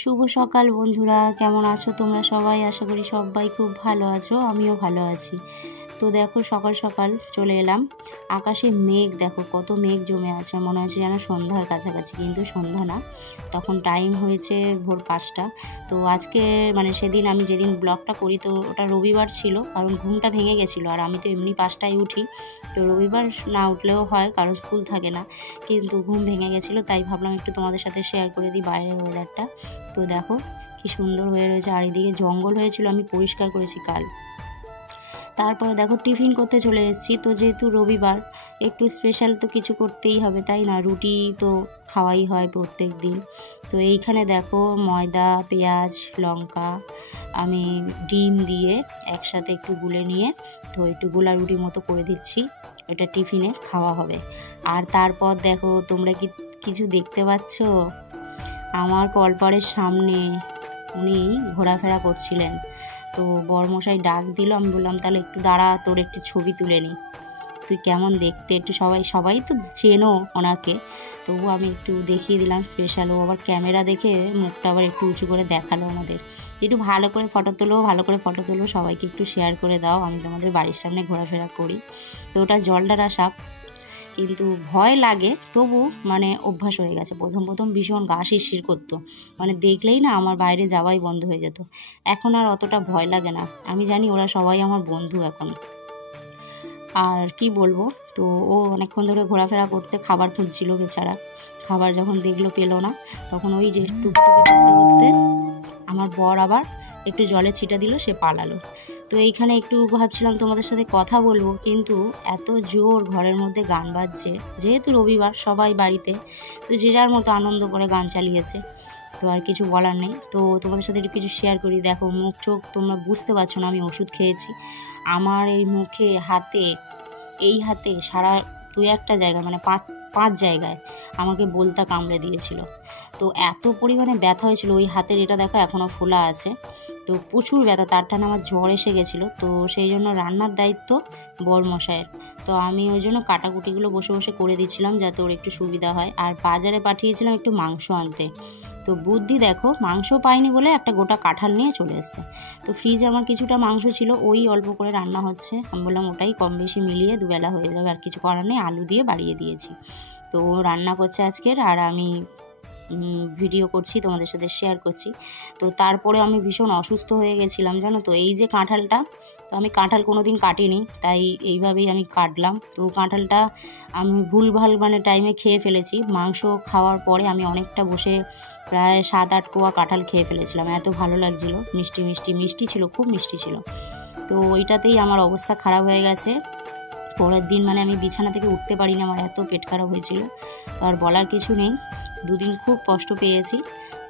শুভ সকাল বন্ধুরা, কেমন আছো তোমরা সবাই? আশা করি সবাই খুব ভালো আছো, আমিও ভালো আছি। তো দেখো সকাল সকাল চলে এলাম। আকাশে মেঘ দেখো, কত মেঘ জমে আছে, মনে হচ্ছে যেন সন্ধ্যার কাছাকাছি, কিন্তু সন্ধ্যা না, তখন টাইম হয়েছে ভোর 5টা। তো আজকে সেদিন আমি যেদিন ব্লগটা করি, তো ওটা রবিবার ছিল, কারণ ঘুমটা ভেঙে গেছিলো। আর আমি তো এমনি 5টায় উঠি, তো রবিবার না উঠলেও হয়, কারণ স্কুল থাকে না, কিন্তু ঘুম ভেঙে গেছিলো, তাই ভাবলাম একটু তোমাদের সাথে শেয়ার করে দিই বাইরের ওয়েদারটা। তো দেখো কি সুন্দর হয়ে রয়েছে, আর এদিকে জঙ্গল হয়েছিল, আমি পরিষ্কার করেছি কাল। তারপরে দেখো টিফিন করতে চলে এসেছি। তো যেহেতু রবিবার, একটু স্পেশাল তো কিছু করতেই হবে, তাই না? রুটি তো খাওয়াই হয় প্রত্যেক দিন। তো এইখানে দেখো ময়দা, পেঁয়াজ, লঙ্কা আমি ডিম দিয়ে একসাথে একটু গুলে নিয়ে, তো একটু গোলা রুটির মতো করে দিচ্ছি, এটা টিফিনে খাওয়া হবে। আর তারপর দেখো তোমরা কি কিছু দেখতে পাচ্ছ? আমার কলপারের সামনে উনি ঘোরাফেরা করছিলেন, তো বরমশাই ডাক দিল। আমি বললাম তাহলে একটু দাঁড়া, তোর একটু ছবি তুলে নিই, তুই কেমন দেখতে একটু, সবাই তো চেনো ওনাকে, তবু আমি একটু দেখিয়ে দিলাম স্পেশাল। ও আবার ক্যামেরা দেখে মুখটা আবার একটু উঁচু করে দেখালো আমাদের, একটু ভালো করে ফটো তোলো, সবাইকে একটু শেয়ার করে দাও, আমি তোমাদের বাড়ির সামনে ঘোরাফেরা করি। তো ওটা জলডারা সাপ, কিন্তু ভয় লাগে, তবু অভ্যাস হয়ে গেছে। প্রথম ভীষণ গা শিরশির করতো, দেখলেই না আমার বাইরে যাওয়াই বন্ধ হয়ে যেত। এখন আর অতটা ভয় লাগে না, আমি জানি ওরা সবাই আমার বন্ধু এখন। আর কি বলবো, তো ও অনেকক্ষণ ধরে ঘোরাফেরা করতে খাবার খুঁজছিল বেচারা। খাবার যখন দেখলো পেলো না, তখন ওই যে টুকটুকি করতে করতে আমার বর আবার একটু জলে ছিটা দিল, সে পালালো। তো এইখানে একটু ভাবছিলাম তোমাদের সাথে কথা বলবো, কিন্তু এত জোর ঘরের মধ্যে গান বাজছে, যেহেতু রবিবার সবাই বাড়িতে, তো যে যার মতো আনন্দ করে গান চালিয়েছে, তো আর কিছু বলার নেই। তো তোমাদের সাথে একটু কিছু শেয়ার করি। দেখো মুখ চোখ তোমরা বুঝতে পারছো না, আমি ওষুধ খেয়েছি। আমার এই মুখে, হাতে সারা 2-1টা জায়গায়, পাঁচ জায়গায় আমাকে বলতা কামড়ে দিয়েছিল। তো এত পরিমাণে ব্যথা হয়েছিল ওই হাতের, এটা দেখো এখনও ফোলা আছে, তো প্রচুর ব্যথা। তার টানে আমার জ্বর এসে গেছিলো, তো সেই জন্য রান্নার দায়িত্ব বরমশায়ের। তো আমি ওই জন্য কাটাকুটিগুলো বসে বসে করে দিচ্ছিলাম, যাতে ওর একটু সুবিধা হয়। আর বাজারে পাঠিয়েছিলাম একটু মাংস আনতে, তো বুদ্ধি দেখো, মাংস পাইনি বলে একটা গোটা কাঁঠাল নিয়ে চলে এসছে। তো ফ্রিজে আমার কিছুটা মাংস ছিল, ওই অল্প করে রান্না হচ্ছে। আমি বললাম ওটাই কম বেশি মিলিয়ে দুবেলা হয়ে যাবে, আর কিছু করার নেই, আলু দিয়ে বাড়িয়ে দিয়েছি। তো রান্না করছে আজকের, আর আমি ভিডিও করছি, তোমাদের সাথে শেয়ার করছি। তো তারপরে আমি ভীষণ অসুস্থ হয়ে গেছিলাম, জানো তো। এই যে কাঁঠালটা, তো আমি কাঁঠাল কোনো দিন কাটিনি, তাই এইভাবেই আমি কাটলাম। তো কাঁঠালটা আমি ভুলভাল টাইমে খেয়ে ফেলেছি। মাংস খাওয়ার পরে আমি অনেকটা বসে প্রায় 7-8 কোয়া কাঁঠাল খেয়ে ফেলেছিলাম, এত ভালো লাগছিল, মিষ্টি ছিল, খুব মিষ্টি ছিল। তো ওইটাতেই আমার অবস্থা খারাপ হয়ে গেছে। পরের দিন আমি বিছানা থেকে উঠতে পারিনি, আমার এত পেট খারাপ হয়েছিল। তো আর বলার কিছু নেই, দুদিন খুব কষ্ট পেয়েছি।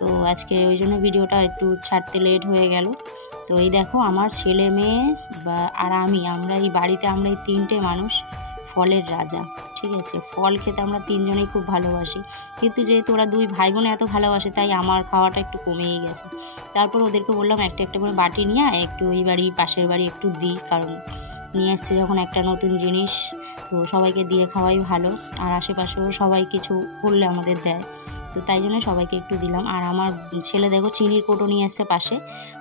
তো আজকে ওই জন্য ভিডিওটা একটু ছাড়তে লেট হয়ে গেল। তো এই দেখো আমার ছেলে মেয়ে আর আমরা এই বাড়িতে, আমরা এই 3টে মানুষ ফলের রাজা, ঠিক আছে। ফল খেতে আমরা 3জনেই খুব ভালোবাসি, কিন্তু যেহেতু ওরা 2 ভাই বোনে এত ভালোবাসে, তাই আমার খাওয়াটা একটু কমেই গেছে। তারপর ওদেরকে বললাম একটা একটা করে বাটি নিয়ে একটু ওই বাড়ি পাশের বাড়ি একটু দিই, কারণ নিয়ে এসছে যখন একটা নতুন জিনিস, তো সবাইকে দিয়ে খাওয়াই ভালো। আর আশেপাশেও সবাই কিছু করলে আমাদের দেয়, তো তাই জন্য সবাইকে একটু দিলাম। আর আমার ছেলে দেখো চিনির কৌটো নিয়ে এসছে পাশে,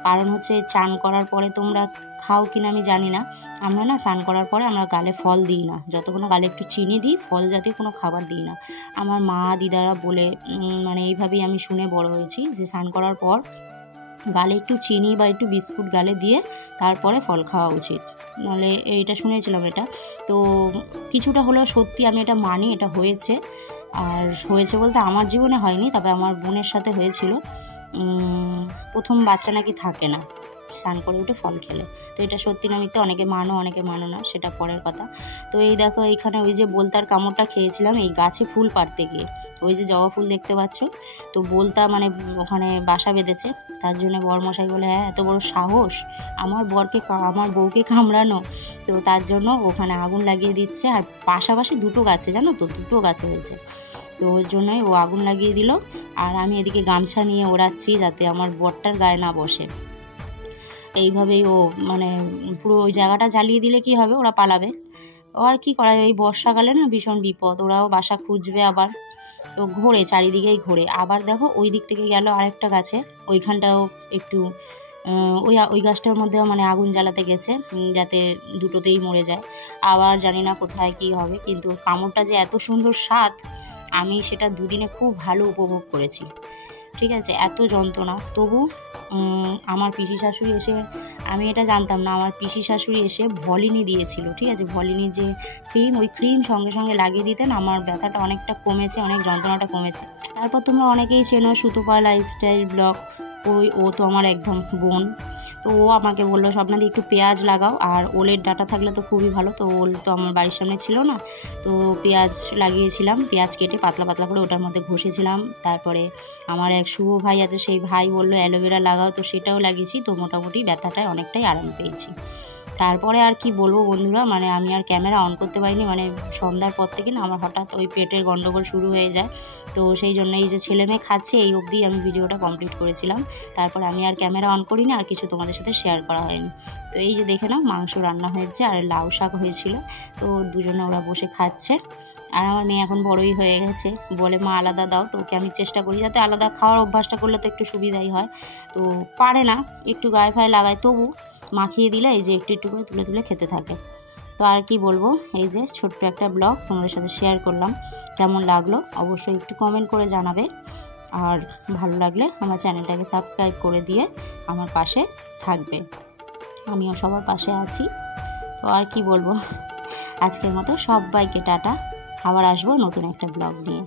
কারণ হচ্ছে চান করার পরে, তোমরা খাও কিনা আমি জানি না, আমরা না স্নান করার পরে আমরা গালে ফল দিই না, যতক্ষণ গালে একটু চিনি দিই, ফল জাতীয় কোনো খাবার দিই না। আমার মা দিদারা বলে, এইভাবেই আমি শুনে বড় হয়েছি, যে স্নান করার পর গালে একটু চিনি বা একটু বিস্কুট গালে দিয়ে তারপরে ফল খাওয়া উচিত, নাহলে এইটা শুনেছিলাম এটা। তো কিছুটা হলেও সত্যি, আমি এটা মানি, এটা হয়েছে। আর হয়েছে বলতে আমার জীবনে হয়নি, তবে আমার বোনের সাথে হয়েছিল। প্রথম বাচ্চা নাকি থাকে না স্নান করে উঠে ফল খেলে, তো এটা সত্যি না মিথ্যে, অনেকে মানো না, সেটা পরের কথা। তো এই দেখো এইখানে ওই যে বোলতার কামড়টা খেয়েছিলাম এই গাছে ফুল পাড়তে গিয়ে, ওই যে জবা ফুল দেখতে পাচ্ছ, তো বোলতা ওখানে বাসা বেঁধেছে। তার জন্য বরমশাই বলে, হ্যাঁ এত বড় সাহস আমার বউকে কামড়ানো, তো তার জন্য ওখানে আগুন লাগিয়ে দিচ্ছে। আর পাশাপাশি 2টো গাছে, জানো তো, 2টো গাছে হয়েছে, তো ওর জন্যই ও আগুন লাগিয়ে দিল। আর আমি এদিকে গামছা নিয়ে ওড়াচ্ছি, যাতে আমার বরটার গায়ে না বসে। এইভাবেই ও পুরো ওই জায়গাটা জ্বালিয়ে দিলে কি হবে, ওরা পালাবে। ও আর কি করা, এই বর্ষাকালে না ভীষণ বিপদ, ওরাও বাসা খুঁজবে আবার, তো ঘোরে, চারিদিকেই ঘোরে। আবার দেখো ওই দিক থেকে গেল আরেকটা গাছে, ওইখানটাও একটু ওই গাছটার মধ্যেও মানে আগুন জ্বালাতে গেছে যাতে দুটোতেই মরে যায়। আবার জানি না কোথায় কি হবে, কিন্তু কামড়টা যে এত সুন্দর স্বাদ, আমি সেটা দুদিনে খুব ভালো উপভোগ করেছি। ঠিক আছে, এত যন্ত্রণা, তবু আমার পিসি শাশুড়ি এসে, আমি এটা জানতাম না, আমার পিসি শাশুড়ি এসে ভলিনি দিয়েছিল। ঠিক আছে, ভলিনির যে ক্রিম, ওই ক্রিম সঙ্গে সঙ্গে লাগিয়ে দিতেন, আমার ব্যথাটা অনেকটা কমেছে, অনেক যন্ত্রণাটা কমেছে। তারপর তোমরা অনেকেই চেনো সুতপা লাইফস্টাইল ব্লগ, ও তো আমার একদম বোন। তো ও আমাকে বললো স্বপ্নাদি একটু পেঁয়াজ লাগাও, আর ওলের ডাঁটা থাকলে তো খুবই ভালো। তো ওল তো আমার বাড়ির সামনে ছিল না, তো পেঁয়াজ লাগিয়েছিলাম, পেঁয়াজ কেটে পাতলা পাতলা করে ওটার মধ্যে ঘষেছিলাম। তারপরে আমার এক শুভ ভাই আছে, সেই ভাই বললো অ্যালোভেরা লাগাও, তো সেটাও লাগিয়েছি। তো মোটামুটি ব্যথাটায় অনেকটাই আরাম পেয়েছি। তারপরে আর কি বলবো বন্ধুরা, মানে আমি আর ক্যামেরা অন করতে পারিনি, মানে সন্ধ্যার পর থেকে না আমার হঠাৎ ওই পেটের গন্ডগোল শুরু হয়ে যায়। তো সেই জন্য এই যে ছেলে মেয়ে খাচ্ছে এই অবধি আমি ভিডিওটা কমপ্লিট করেছিলাম। তারপর আমি আর ক্যামেরা অন করিনি, আর কিছু তোমাদের সাথে শেয়ার করা হয়নি। তো এই যে দেখে নাও, মাংস রান্না হয়েছে আর লাউ শাক হয়েছিল। তো দুজনে ওরা বসে খাচ্ছে। আর আমার মেয়ে এখন বড়ই হয়ে গেছে, বলে মা আলাদা দাও। তো ওকে আমি চেষ্টা করি যাতে আলাদা খাওয়ার অভ্যাসটা করলে তো একটু সুবিধাই হয়। তো পারে না, একটু গায়ে ফায়ে লাগায়, তবু মাখিয়ে দিলে এই যে একটু একটু করে তুলে তুলে খেতে থাকে। তো আর কি বলবো, এই যে ছোট্ট একটা ব্লগ তোমাদের সাথে শেয়ার করলাম। কেমন লাগলো অবশ্যই একটু কমেন্ট করে জানাবে, আর ভালো লাগলে আমার চ্যানেলটাকে সাবস্ক্রাইব করে দিয়ে আমার পাশে থাকবে। আমিও সবার পাশে আছি। তো আর কি বলবো, আজকের মতো সবাইকে টাটা, আবার আসবো নতুন একটা ব্লগ নিয়ে।